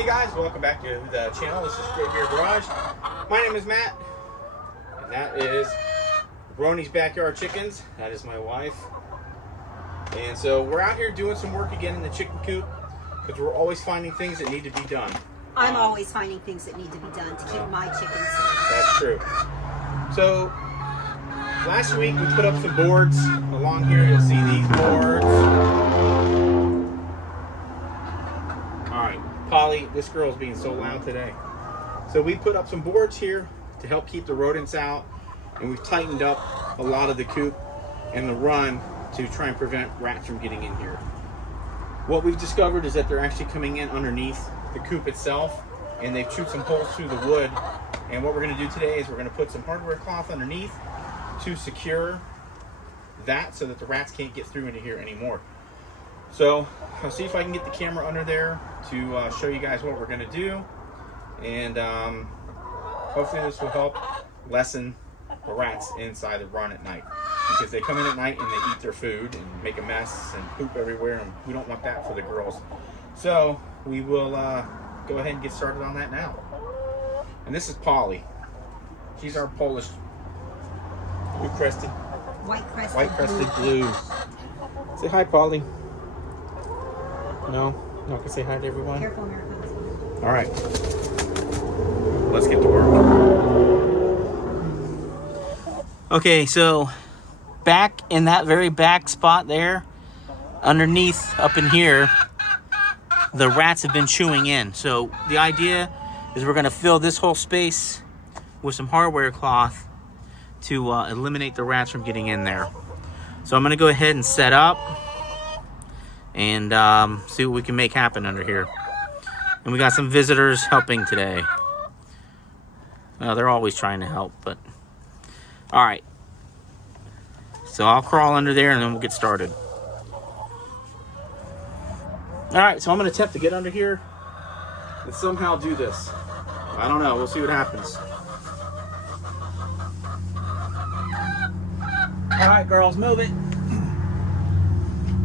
Hey guys, welcome back to the channel. This is Great Beer Garage. My name is Matt, and that is Roni's Backyard Chickens. That is my wife. And so we're out here doing some work again in the chicken coop because we're always finding things that need to be done. I'm always finding things that need to be done to keep my chickens safe. That's true. So last week we put up some boards along here. You'll see these boards. Polly, this girl's being so loud today. So we put up some boards here to help keep the rodents out, and we've tightened up a lot of the coop and the run to try and prevent rats from getting in here. What we've discovered is that they're actually coming in underneath the coop itself, and they've chewed some holes through the wood. And what we're going to do today is we're going to put some hardware cloth underneath to secure that so that the rats can't get through into here anymore. So I'll see if I can get the camera under there to show you guys what we're going to do, and hopefully this will help lessen the rats inside the run at night, because they come in at night and they eat their food and make a mess and poop everywhere, and we don't want that for the girls. So we will go ahead and get started on that now. And this is Polly. She's our Polish blue-crested, white-crested blue. Say hi, Polly. No? No, I can say hi to everyone? Careful, Americans. All right. Let's get to work. Okay, so back in that very back spot there, underneath up in here, the rats have been chewing in. So the idea is we're going to fill this whole space with some hardware cloth to eliminate the rats from getting in there. So I'm going to go ahead and set up and see what we can make happen under here. And we got some visitors helping today. Well, they're always trying to help, but all right. So I'll crawl under there and then we'll get started. All right, so I'm going to attempt to get under here and somehow do this. I don't know. We'll see what happens. All right, girls, move it.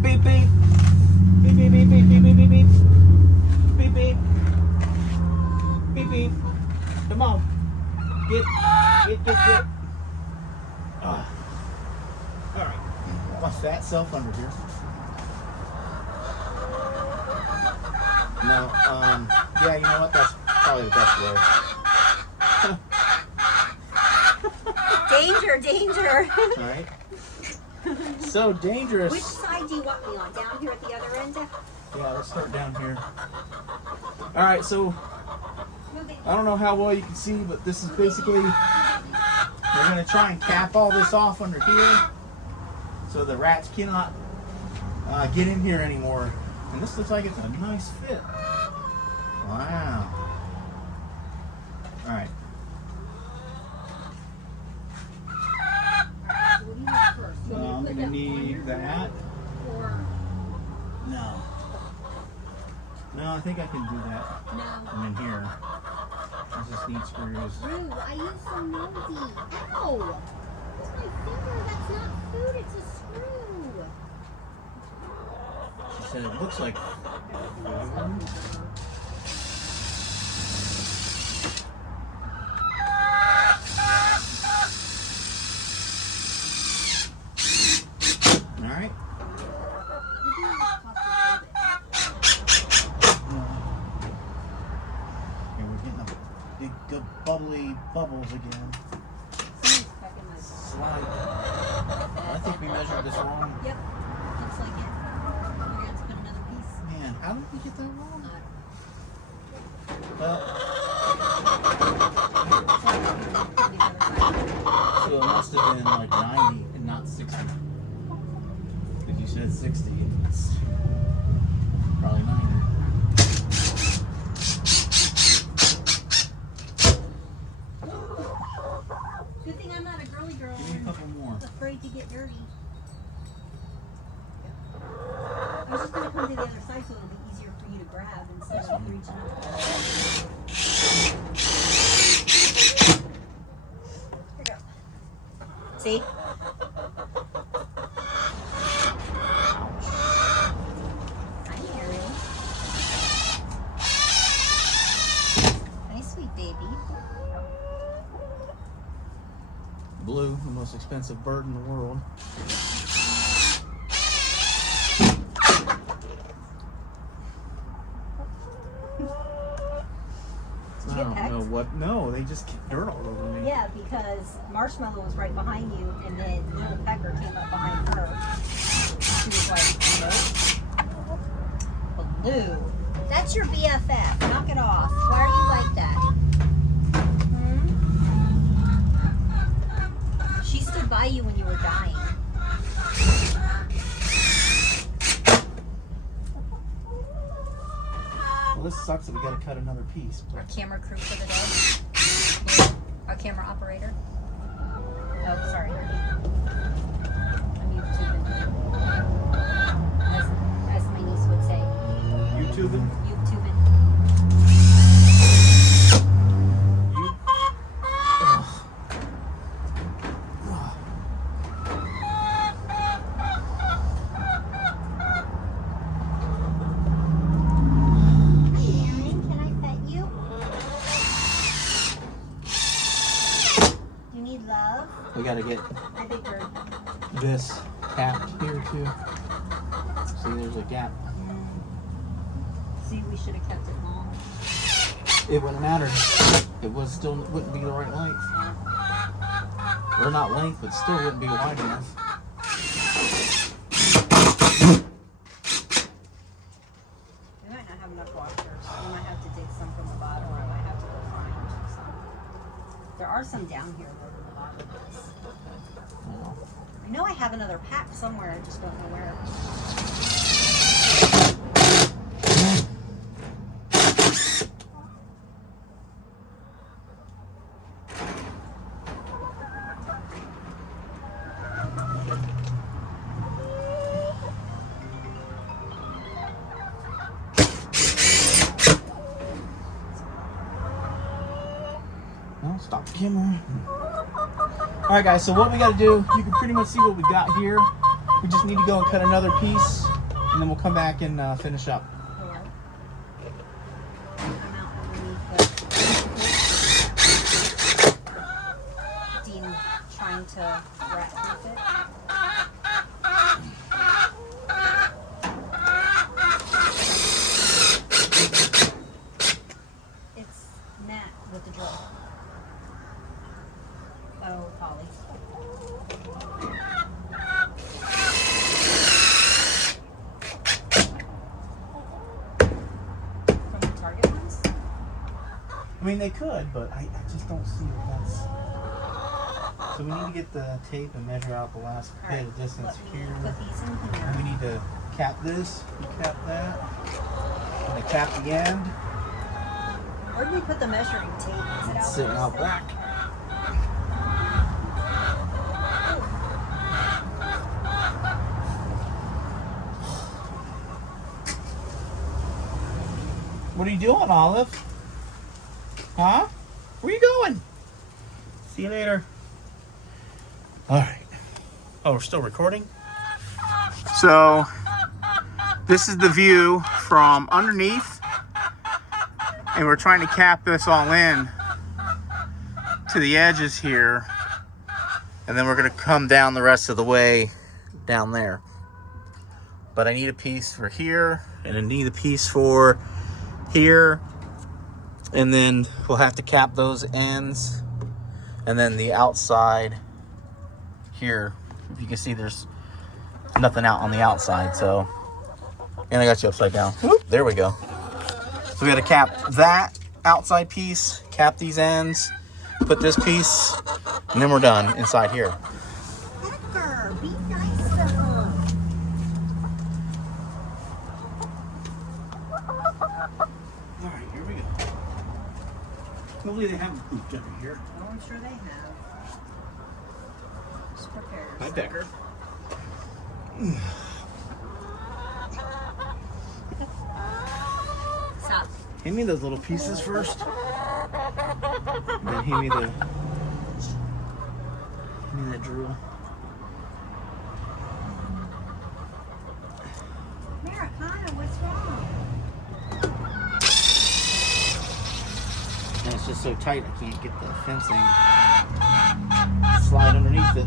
Beep, beep. Beep, beep, beep, beep, beep, beep, beep, beep. Beep, beep. Beep, beep. Come on. Get. All right. My fat self under here. No, yeah, you know what? That's probably the best way. Danger, danger. All right. So dangerous. Which side do you want me on? Down here at the other end? Yeah, let's start down here. All right, so I don't know how well you can see, but this is basically, we're going to try and cap all this off under here so the rats cannot get in here anymore. And this looks like it's a nice fit. Wow. All right. I'm going to need that. No. No, I think I can do that. No. I'm in here. I just need screws. Rude, I use so nosy. Ow! It's my finger. That's not food, it's a screw. She said it looks like food. Alright. Okay, we're getting a big, good bubbly bubbles again. Slide. I think we measured this wrong. Yep. Looks like it. We're going to have to put another piece. Man, how did we get that wrong? So it must have been like 90 and not 60. Because you said 60. It's probably 90. Good thing I'm not a girly girl. Give me a couple more. I'm afraid to get dirty. I was just going to come to the other side so it'll be easier for you to grab instead of reaching up. Here we go. See? Blue, the most expensive bird in the world. I don't know what. No, they just kicked dirt all over me. Yeah, because Marshmallow was right behind you, and then Little Pecker came up behind her. She was like, nope. Blue. That's your BFF. Knock it off. Why are you like that? She stood by you when you were dying. Well, this sucks that we gotta cut another piece. Our camera crew for the day. Our camera operator. Oh, sorry. I'm YouTubing. As my niece would say. YouTubing? YouTubing. We gotta get this capped here too. See, there's a gap. See, we should have kept it long. It wouldn't matter. It wouldn't be the right length. Or not length, but still wouldn't be wide enough. We might not have enough washers. We might have to dig some from the bottom, or I might have to go find some. There are some down here though in the bottom of this. I know I have another pack somewhere, I just don't know where. Well, stop the camera. Alright guys, so what we gotta do, you can pretty much see what we got here. We just need to go and cut another piece, and then we'll come back and finish up. Dean trying to rat with it. It's Nat with the drill. Oh, Polly. From the Target ones? I mean, they could, but I just don't see what that's... So we need to get the tape and measure out the last bit of distance here. Put these in here. And we need to cap this, you cap that, and I cap the end. Where did we put the measuring tape? Is it out Sitting there out still? back. What are you doing, Olive? Huh? Where you going? See you later. All right. Oh, we're still recording? So, this is the view from underneath. And we're trying to cap this all in to the edges here. And then we're going to come down the rest of the way down there. But I need a piece for here. And I need a piece for here. And then we'll have to cap those ends. And then the outside here. If you can see, there's nothing out on the outside. So, and I got you upside down. Whoop, there we go. So we got to cap that outside piece, cap these ends, put this piece, and then we're done inside here. Pecker, be nice to her. All right, here we go. Hopefully they haven't pooped under here. Oh, I'm sure they have. Just prepare yourself. Hi, Becker. Stop. Hand me those little pieces first. And then hand me that drill. Americana, what's wrong? And it's just so tight I can't get the fencing. slide underneath it.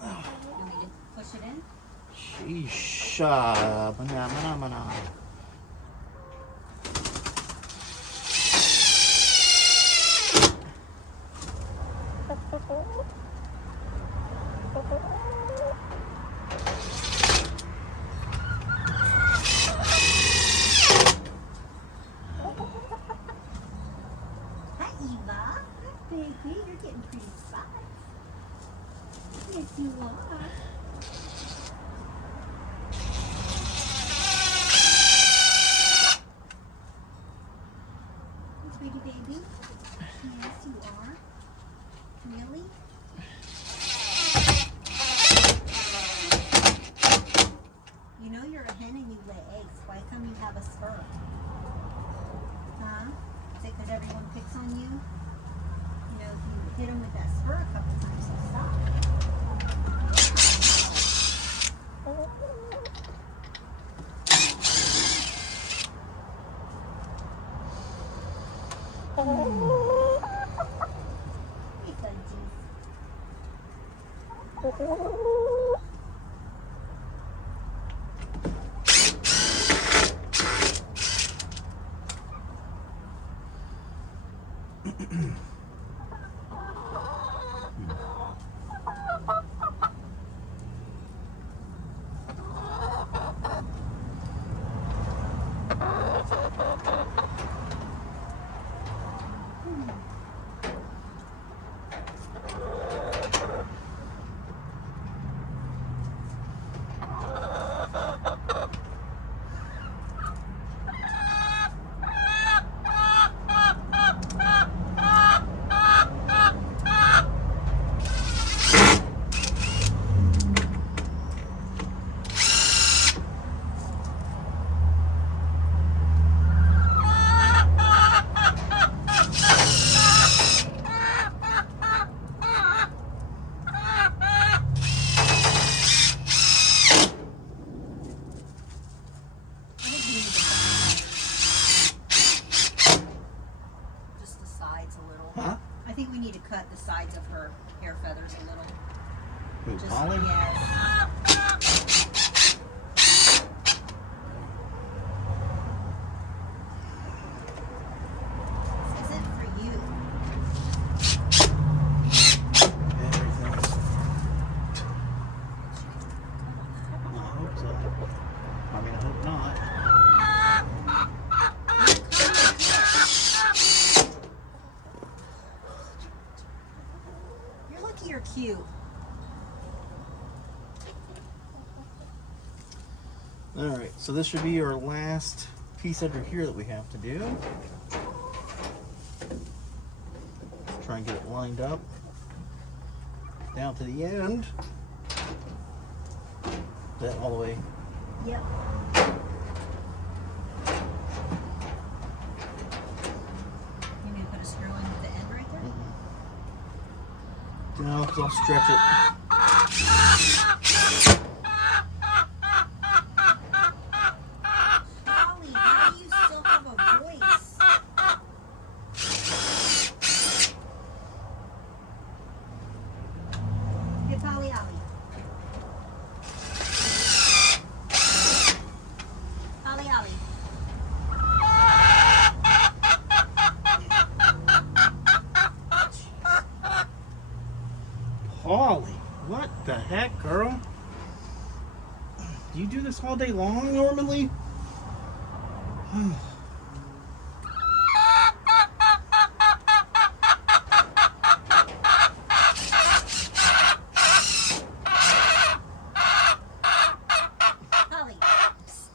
You want me to push it in? Sheesh. Mana. Hi, Eva. Hi, baby. You're getting pretty spots. Yes, you are. Pretty baby. Yes, you are. Really? You know you're a hen and you lay eggs. Why come you have a spur? Huh? Is it because everyone picks on you? You know, if you hit them with that spur a couple times, they'll stop. Hey, fudgies. Just the sides a little. Huh? I think we need to cut the sides of her hair feathers a little. Who, Just, Polly? yes. This isn't for you. Everything's. I hope so. I mean, I hope not. You're lucky you're cute. Alright, so this should be our last piece under here that we have to do. Let's try and get it lined up down to the end. That all the way. Yep. You need to put a screw in at the end right there? No, because I'll stretch it. Holly, how do you still have a voice? Hey, Polly Ollie. Polly Ollie. Polly, what the heck, girl? Do you do this all day long normally? Polly. Psst.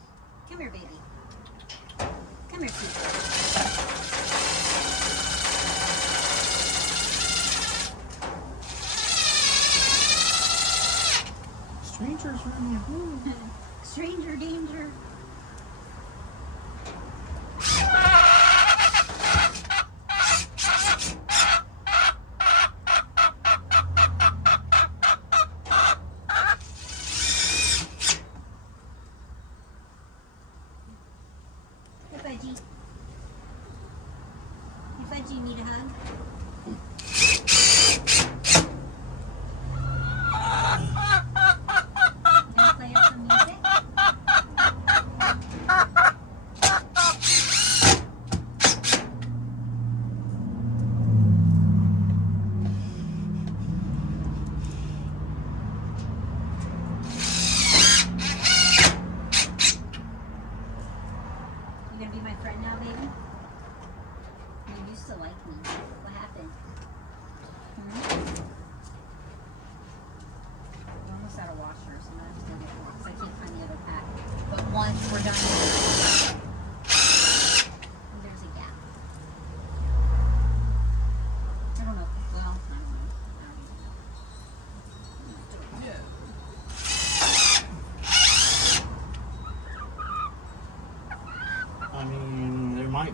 Come here, baby. Come here, sweetie. Strangers around your room. Stranger danger.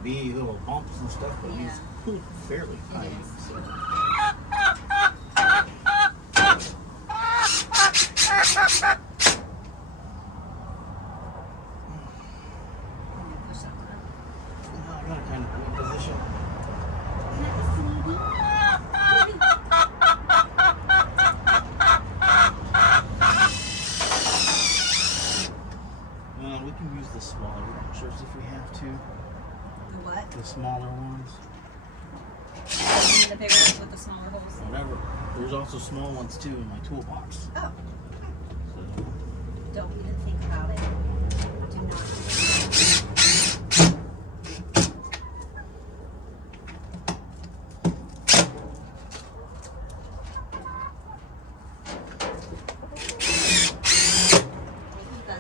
be little bumps and stuff, but Yeah. he's fairly tiny. is. So. Push that one up. I gotta kind of put in position. We can use the smaller roosters if we have to. The what? The smaller ones. The bigger ones with the smaller holes. Whatever. There's also small ones too in my toolbox. Oh, So. don't even think about it. Do not.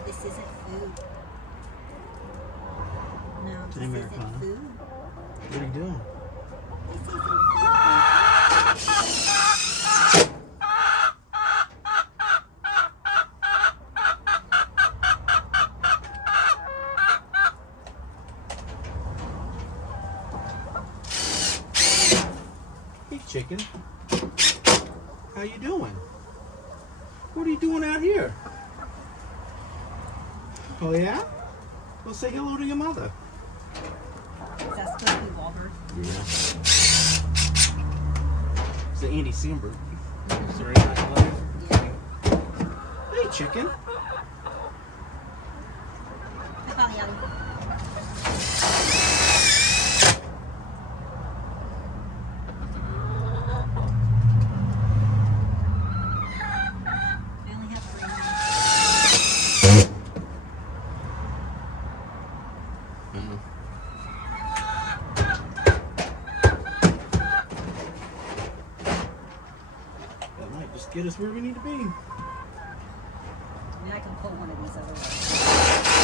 This isn't food. No, It's this an isn't Americana. food. What are you doing? This isn't food. Hey, chicken. How you doing? What are you doing out here? Oh yeah? Well, say hello to your mother. Is that supposed to be Wahlberg? Yeah. It's the Andy Samberg. Sorry, Night Yeah. Hey, chicken. Hi, Polly Ellie. I only have 3 minutes. That might just get us where we need to be. I mean, I can pull one of these over.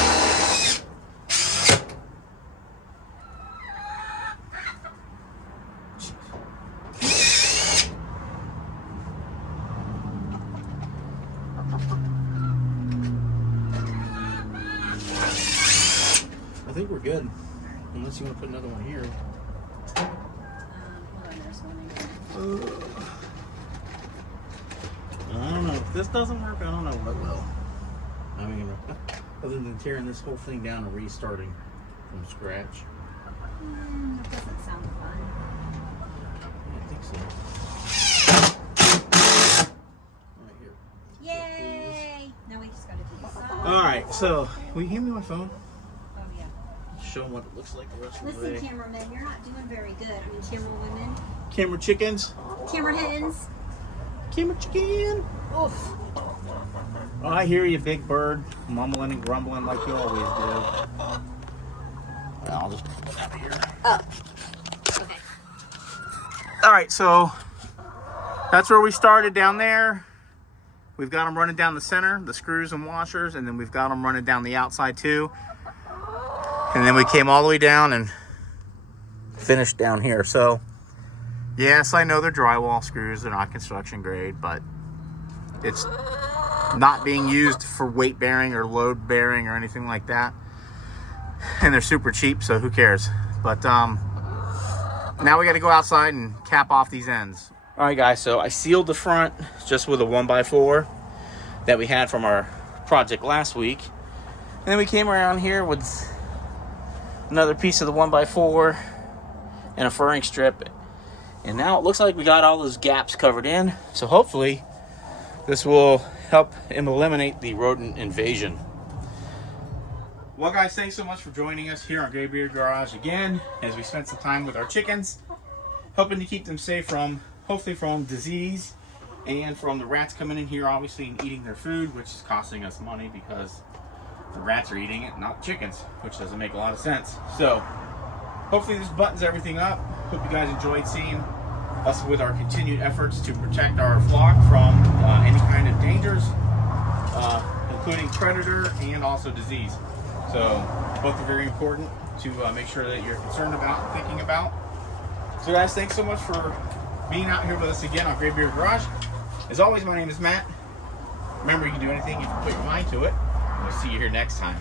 I think we're good. Unless you want to put another one here. Hold on, there's one in here. I don't know. If this doesn't work, I don't know what will. I mean, other than tearing this whole thing down and restarting from scratch. That doesn't sound fun. I think so. Right here. Yay! Now we just gotta do this side. Alright, so will you hand me my phone? Oh, yeah. Show them what it looks like the rest of the Listen, day. cameramen, you're not doing very good. I mean, camera women. Camera chickens. Camera hens. Camera chicken. Oof. Oh, I hear you, big bird. Mumbling and grumbling like you always do. I'll just put it out of here. Oh. Okay. Alright, so that's where we started down there. We've got them running down the center, the screws and washers, and then we've got them running down the outside too. And then we came all the way down and finished down here. So, yes, I know they're drywall screws. They're not construction grade, but it's not being used for weight bearing or load bearing or anything like that. And they're super cheap, so who cares? But now we got to go outside and cap off these ends. All right, guys, so I sealed the front just with a 1x4 that we had from our project last week. And then we came around here with another piece of the 1x4 and a furring strip. And now it looks like we got all those gaps covered in. So hopefully this will help eliminate the rodent invasion. Well, guys, thanks so much for joining us here on Graybeard Garage again as we spent some time with our chickens, hoping to keep them safe from, hopefully from disease and from the rats coming in here, obviously, and eating their food, which is costing us money because the rats are eating it, not chickens, which doesn't make a lot of sense. So hopefully this buttons everything up. Hope you guys enjoyed seeing us with our continued efforts to protect our flock from any kind of dangers, including predator and also disease. So both are very important to make sure that you're concerned about and thinking about. So guys, thanks so much for being out here with us again on Graybeard Garage. As always, my name is Matt. Remember, you can do anything if you put your mind to it. We'll see you here next time.